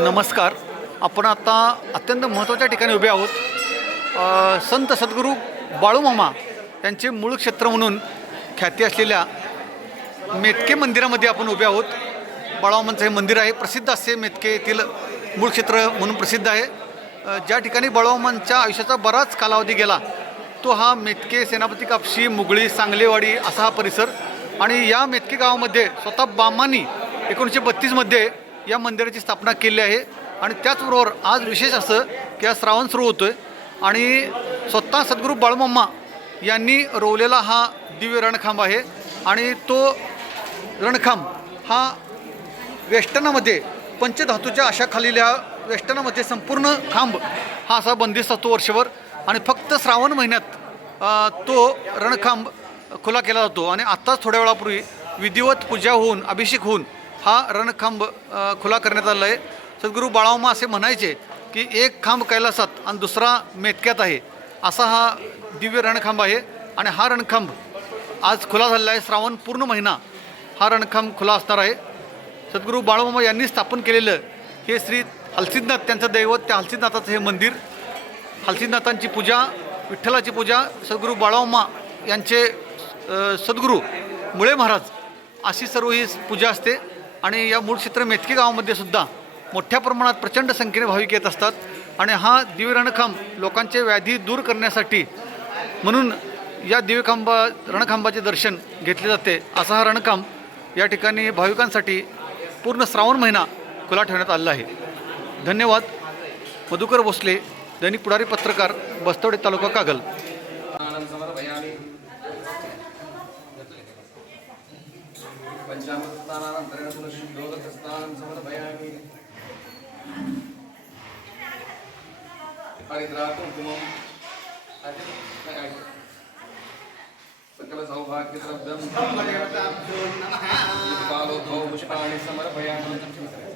नमस्कार. आपण आता अत्यंत महत्त्वाच्या ठिकाणी उभे आहोत. संत सद्गुरू बाळूमामा यांचे मूळ क्षेत्र म्हणून ख्याती असलेल्या मेतके मंदिरामध्ये आपण उभे आहोत. बाळूमामांचं हे मंदिर आहे. प्रसिद्ध असे मेतके येथील मूळ क्षेत्र म्हणून प्रसिद्ध आहे. ज्या ठिकाणी बाळूमामांच्या आयुष्याचा बराच कालावधी गेला तो हा मेतके सेनापती कापशी मुगळी सांगलेवाडी असा हा परिसर आणि या मेतकी गावामध्ये स्वतः बामांनी एकोणीसशे बत्तीसमध्ये या मंदिराची स्थापना केली आहे. आणि त्याचबरोबर आज विशेष असं की आज श्रावण सुरू होतो आहे आणि स्वतः सद्गुरू बाळमाम्मा यांनी रोवलेला हा दिव्य रणखांब आहे. आणि तो रणखांब हा वेष्टनामध्ये पंचधातूच्या अशा खालील्या वेष्टनामध्ये संपूर्ण खांब हा असा बंदिस्त असतो वर्षभर. आणि फक्त श्रावण महिन्यात तो रणखांब खुला केला जातो आणि आत्ताच थोड्या वेळापूर्वी विधिवत पूजा होऊन अभिषेक होऊन हा रणखांब खुला करण्यात आला आहे. सद्गुरू बाळामा असे म्हणायचे की एक खांब कैलासात आणि दुसरा मेतक्यात आहे. असा हा दिव्य रणखांब आहे आणि हा रणखांब आज खुला झालेला आहे. श्रावण पूर्ण महिना हा रणखांब खुला असणार आहे. सद्गुरू बाळूमामा यांनी स्थापन केलेलं हे श्री हलसिद्धनाथ त्यांचं दैवत त्या हलसिद्धनाथाचं हे मंदिर हलसिद्धनाथांची पूजा विठ्ठलाची पूजा सद्गुरू बाळावमा यांचे सद्गुरू मुळे महाराज अशी सर्व ही पूजा असते. आणि या मूळ क्षेत्र मेथकी गावामध्ये सुद्धा मोठ्या प्रमाणात प्रचंड संख्येने भाविक येत असतात. आणि हा दिव्य रणखांब लोकांचे व्याधी दूर करण्यासाठी म्हणून या दिव्यखांबा रणखांबाचे दर्शन घेतले जाते. असा हा रणखांब या ठिकाणी भाविकांसाठी पूर्ण श्रावण महिना खुला ठेवण्यात आलेला आहे. धन्यवाद. मधुकर भोसले दैनिक पुढारी पत्रकार बस्तवडे तालुका कागल स्नानं समर्पयामि पञ्चामृतस्नानानन्तरेण पुनश्शुद्धोदकस्नानं समर्पयामि हरिद्राकुङ्कुमम् सकलसौभाग्यद्रव्यं कालोद्भव पुष्पाणि समर्पयामि